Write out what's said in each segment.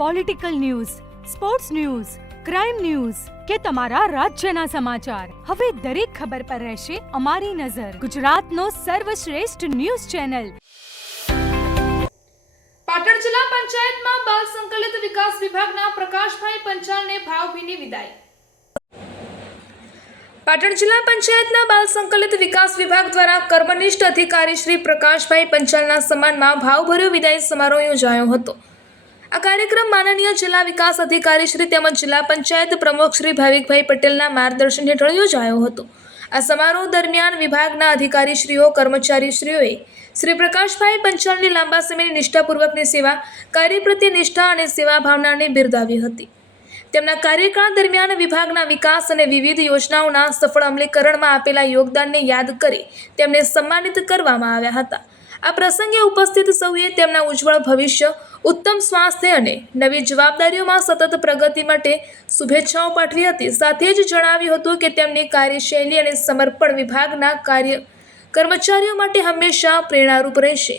Political news, sports news, crime news કે તમારા રાજ્યના સમાચાર, હવે દરેક ખબર પર રહેશે અમારી નજર. ગુજરાતનો સર્વશ્રેષ્ઠ ન્યૂઝ ચેનલ. પાટણ જિલ્લા પંચાયતમાં બાલ સંકલિત વિકાસ વિભાગના પ્રકાશભાઈ પંચાલને ભાવભીની વિદાય. પાટણ જિલ્લા પંચાયતના બાલ સંકલિત વિકાસ વિભાગ દ્વારા કર્મનિષ્ઠ અધિકારી શ્રી પ્રકાશભાઈ પંચાલના સન્માનમાં ભાવભર્યો વિદાય સમારોહ યોજાયો હતો. આ કાર્યક્રમ માનનીય જિલ્લા વિકાસ અધિકારી શ્રી તેમજ જિલ્લા પંચાયત પ્રમુખ શ્રી ભાવિકભાઈ પટેલના માર્ગદર્શન હેઠળ યોજાયો હતો. આ સમારોહ દરમિયાન વિભાગના અધિકારીશ્રીઓ, કર્મચારીશ્રીઓએ શ્રી પ્રકાશભાઈ પંચાલની લાંબા સમયની નિષ્ઠાપૂર્વકની સેવા, કાર્ય પ્રત્યે નિષ્ઠા અને સેવા ભાવનાને બિરદાવી હતી. તેમના કાર્યકાળ દરમિયાન વિભાગના વિકાસ અને વિવિધ યોજનાઓના સફળ અમલીકરણમાં આપેલા યોગદાનને યાદ કરી તેમને સન્માનિત કરવામાં આવ્યા હતા. આ પ્રસંગે ઉપસ્થિત સૌએ તેમના ઉજ્જવળ ભવિષ્ય, ઉત્તમ સ્વાસ્થ્ય અને નવી જવાબદારીઓમાં સતત પ્રગતિ માટે શુભેચ્છાઓ પાઠવી હતી. સાથે જ જણાવ્યું હતું કે તેમની કાર્યશૈલી અને સમર્પણ વિભાગના કર્મચારીઓ માટે હંમેશા પ્રેરણારૂપ રહેશે.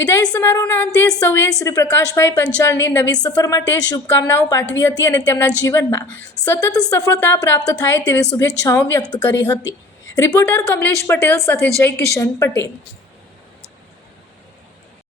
વિદાય સમારોહના અંતે સૌએ શ્રી પ્રકાશભાઈ પંચાલની નવી સફર માટે શુભકામનાઓ પાઠવી હતી અને તેમના જીવનમાં સતત સફળતા પ્રાપ્ત થાય તેવી શુભેચ્છાઓ વ્યક્ત કરી હતી. રિપોર્ટર કમલેશ પટેલ સાથે જય કિશન પટેલ.